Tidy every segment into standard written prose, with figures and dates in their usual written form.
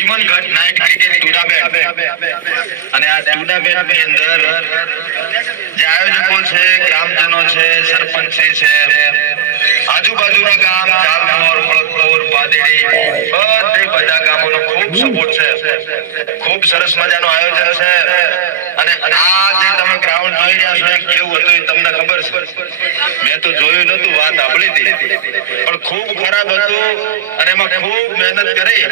Chiman night cricket tournament અને આ tournament ની અંદર જે આયોજકો છે, ગ્રામજનો છે, સરપંચ છે, આજુબાજુના ગામ જામનોર, મળકપુર, પાદેડી બધા ગામોનો ખૂબ સપોર્ટ છે. ખૂબ સરસ મજાનું આયોજન છે અને આ જે તમે ગ્રાઉન્ડ જોઈ રહ્યા છો કેવું હતું તમને ખબર છે? મેં તો જોયું નતું, વાત સાંભળી હતી, પણ ખૂબ ખરાબ હતું અને એમાં ખૂબ મહેનત કરી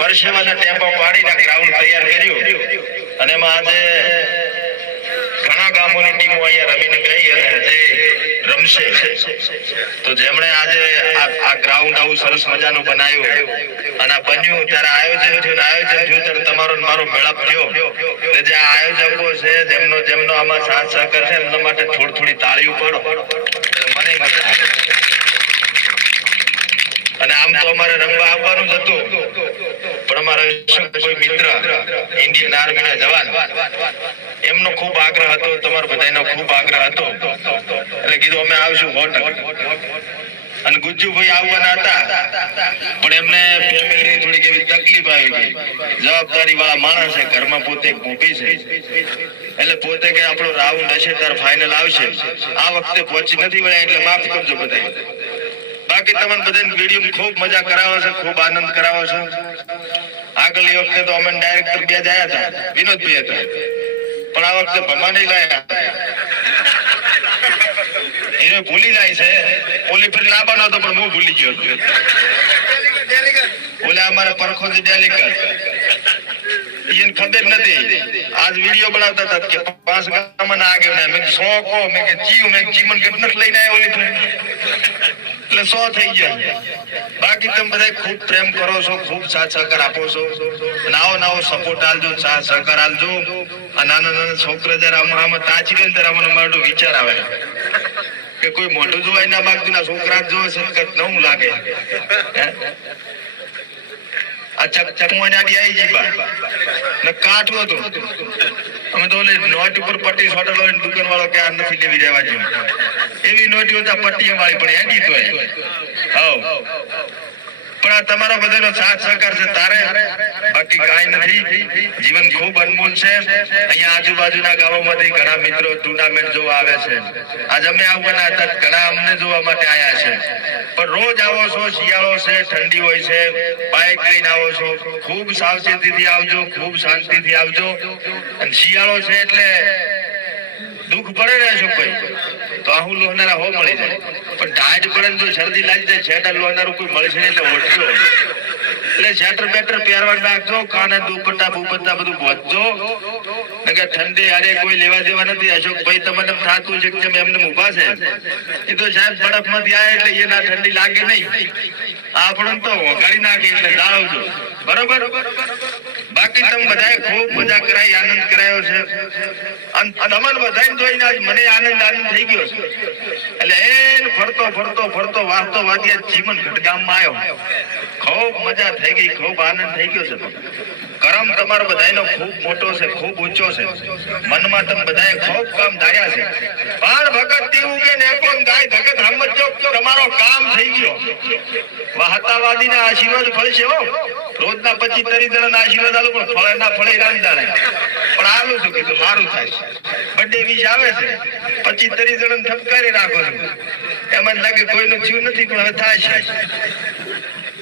પરસેવાના ટેમ્પો પાડીને ગ્રાઉન્ડ તૈયાર કર્યું અને એમાં આજે ઘણા ગામોની ટીમો અહીંયા રમીને ગઈ અને હજી રમશે. તો જેમણે આજે આ ગ્રાઉન્ડ આવું સરસ મજાનું બનાવ્યું અને આ બન્યું ત્યારે આયોજન થયું ત્યારે તમારો મારો મેળાપ થયો. જે આયોજકો છે જેમનો આમાં સાથ સહકાર છે એમના માટે થોડી તાળીઓ પાડો. મને અને આમ તો અમારે રમવા આવવાનું જ હતું, પણ અમારા કોઈ મિત્ર ઇન્ડિયન આર્મીના જવાન એમનો ખૂબ આગ્રહ હતો, તમારો બધાનો ખૂબ આગ્રહ હતો એટલે કીધું અમે આવશું 100%. અને ગુજ્જુભાઈ આવવાના હતા પણ એમને ફેમિલીની થોડીક એવી તકલીફ આવી ગઈ. જવાબદારી વાળા માણસ છે, ઘરમાં પોતે ભૂખી છે એટલે પોતે કે આપણો રાઉન્ડ હશે ત્યારે ફાઇનલ આવશે, આ વખતે પહોંચી નથી વળ્યા એટલે માફ કરજો બધા. બાકી તમને બધાને વિડીયો ખૂબ મજા કરાવે છે, ખૂબ આનંદ કરાવે છે. આગલી વખતે તો અમે ડાયરેક્ટર બે જ આવ્યા હતા, વિનોદભાઈ હતા, પણ આ વખતે ભમા નહીં લાયા. એને ભૂલી જાય છે, ઓલી ફરી લાવવાનો હતો પણ હું ભૂલી ગયો. ઓલા અમારા પરખો છે ડેલિકેટ, એને ખબર નથી. આજ વિડીયો બનાવતા હતા કે 5 ગામમાં ના આગળ મેં 100 કહો, મેં કે ચીમન કેટલા લઈને આવ્યો ઓલી એટલે 100 થઈ ગયા. બાકી તમે બધા ખૂબ પ્રેમ કરો છો, ખૂબ સાથ સહકાર આપો છો, નાવો સપોર્ટ આલજો, સાથ સહકાર આલજો. આ નાના છોકરા જરા આમાં તાચી ગઈ ત્યારે મને મારો વિચાર આવે કે કોઈ મોટું જોવાય ના માગતું ના છોકરા જોવે સત્કત નવું લાગે. આ ચકવાને આડી આવી જીબા ને કાઠું હતું. અમે તો ઓલી નોટ ઉપર પટ્ટી સોટલ હોય દુકાન વાળો કે આ નથી લેવી રહેવા જેવું એવી નોટી હતા પટ્ટી વાળી, પણ એડી તો પણ આ તમારા બધાનો સાથ સહકાર છે તારે, બાકી કાંઈ નથી. જીવન ખૂબ અનમોલ છે. અહીંયા આજુબાજુના ગામોમાંથી ઘણા મિત્રો ટુર્નામેન્ટ જોવા આવે છે. આજ અમે આવવાના હતા, ઘણા અમને જોવા માટે આવ્યા છે, પણ રોજ આવો છો. શિયાળો છે, ઠંડી હોય છે, બાઇક લઈને આવો છો. ખૂબ સાવચેતીથી આવજો, ખૂબ શાંતિથી આવજો. અને શિયાળો છે એટલે દુઃખ પડે ને છો કોઈ તો આહું લોહનારા હો મળી જાય, પણ ઢાઢ પડે તો શરદી લાગી જાય. છેટા લોહનારું કોઈ મળશે ને એટલે ઓળખજો. એટલે સ્વેટર બેટર પહેરવા નાખજો, કાને દુપટ્ટા બુપટ્ટા બધું ભોજજો. ઠંડી અરે કોઈ લેવા દેવા નથી. અશોકભાઈ તમને થતું છે કે એમને ઉભા છે એ તો સાહેબ બરફ માંથી આવે એટલે એના ઠંડી લાગે નહીં, આપણને તો વગાડી નાખે એટલે જાળવજો, બરોબર. બાકી તમે બધાએ ખૂબ મજા કરાઈ, આનંદ કરાયો છે. તમારે બધાને જોઈને આજ મને આનંદ થઈ ગયો છે. એટલે એને ફરતો વાહતો વાදිયા ચીમન ગામમાં આવ્યો, ખૂબ મજા થઈ ગઈ, ખૂબ આનંદ થઈ ગયો છે. કરમ તમારો બધાનો ખૂબ મોટો છે, ખૂબ ઊંચો છે. મનમાં તમે બધાએ ખૂબ કામ ધાર્યા છે. પણ ભગત દીવું કે ને કોણ ગાય ભગત સમજો તમારો કામ થઈ ગયો. વાહતાવાદીના આશીર્વાદ ફળશે હો. રોજના 25-30 જણાના આશીર્વાદ આલું પણ ફળે ના ફળે રામ જાણે, પણ આલું શું કીધું સારું થાય. બર્થડે વિશ આવે છે, 25-30 જણાને ઠપકારી રાખો છો. એમાં લાગે કોઈનું જીવ નથી પણ હવે થાય છે.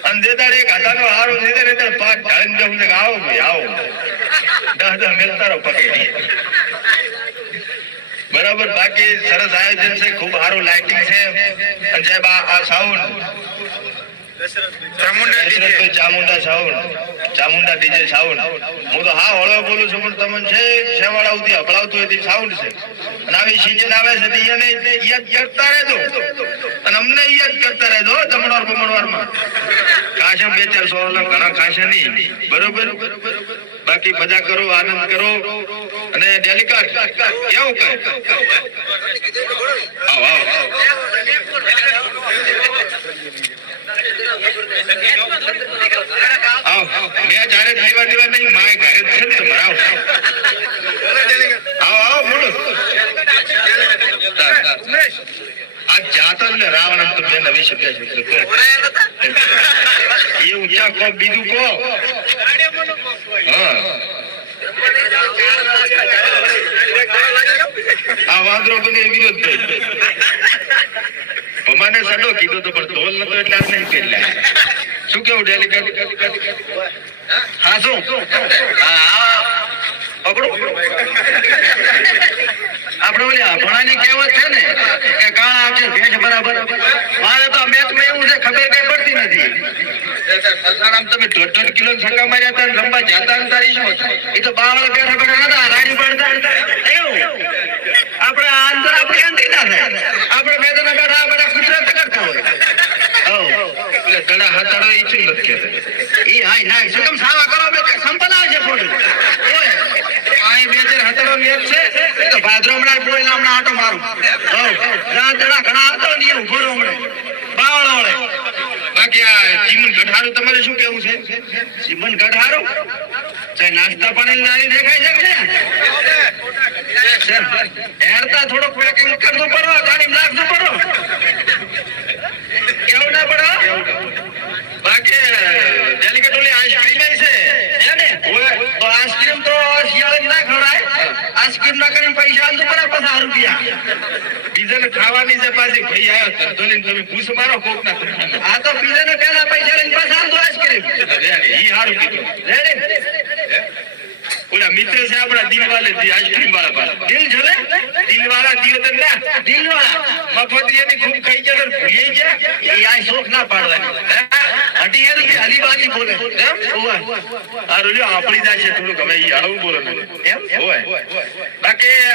અને દેદાર એક હાથાનો હારો દેદાર એટલે 5 ઢાળીને જવું છે કે આવો ભાઈ આવો 10 મેલતા રહો પકડી, બરાબર. બાકી સરસ આયોજન છે, ખૂબ સારું લાઇટિંગ છે. અને સાહેબ આ સાઉન્ડ ચામુંડા ડીજે સાઉન્ડ, હું તો હા હળવો બોલું છું પણ તમને છે શેવાળા સુધી હભળાવતું હોય સાઉન્ડ છે. અને આવી સીઝન આવે છે એને યાદ કરતા રહેજો અને અમને યાદ કરતા રહેજો. જમણવાર કાશા 2-400 ઘણા કાશા નહીં, બરોબર. બાકી મજા કરો, આનંદ કરો. અને ડેલિકેટ કેવું કરે મેં જયારે લેવા દેવા નહીં માય ઘરે છે ને તમારા આવો બોલો. આ જાતો ને રાવણ તો મેં નવી શક્યા છે એ ઊંચા કહો, બીજું કહો. હા આ વાંદરો બને વિરોધ થયો મને સડો કીધો તો પણ ઢોલ નતો એટલે આ નહીં પેલા શું કેવું ડેલિકેટ હા શું હા પકડો આપણે ઓલી ભણાની કહેવત છે ને કે કાળા અક્ષર ભેંસ બરાબર મારે તો મેચમાં એવું છે ખબર કઈ પડતી નથી આમ તમે 1.5 કિલો છક્કા માર્યા હતા રમવા જતા તારી શું એ તો બાવળ બેઠા બેઠા હતા રાડી પડતા એવું આપણે આંતર આપણી અંતિ ના થાય આપણે મેદાનમાં બેઠા બેઠા કુદરત કરતા હોય એટલે તડા હાથાડો ઈ શું નથી કહેતા ઈ હાય ના સુકમ સાવા કરો બે સંપલા છે ફોટો ઓય આય બે ચાર હાથાડો મેચ છે એ તો ભાદરમણા બોય નામના આટો મારું રાત દડા ઘણા હતો ને એ ઉભો રહો હમણે બાવળ ઓળે બાકી આ ચીમન ગઢારું તમારે શું કેવું છે ચીમન ગઢારું ચાહે નાસ્તા પાણી લારી દેખાય છે કે એરતા થોડો પેકિંગ કરતો પડો ગાડી નાખતો પડો કેવું ના પડો બાકી ડેલિકેટ ઓલી આઈસ્ક્રીમ છે ને તો આઈસ્ક્રીમ તો શિયાળે ના ખવડાય આઈસ્ક્રીમ ના કરીને પૈસા આલતો પડે 50 રૂપિયા બીજાને ખાવાની છે પાછી ભાઈ આવ્યો તરતોલીને તમે પૂછ મારો કોક ના આ તો બીજાને પહેલા પૈસા લઈને પાછા આલતો આઈસ્ક્રીમ ઈ હારું કીધું રેડી ઓલા મિત્ર છે આપણા દિલવાલે આઈસ્ક્રીમ વાળા પાસે દિલ જલે દિલવાળા દિયો તો ના દિલવાળા મફતિયાની ખૂબ ખાઈ ગયા ભૂલી ગયા એ આ શોખ ના પાડવાની હટી એની હલીબાલી બોલે એમ ઓય આ રોલ્યો આપણી જાય છે થોડું ગમે ઈ આવું બોલે એમ ઓય બાકી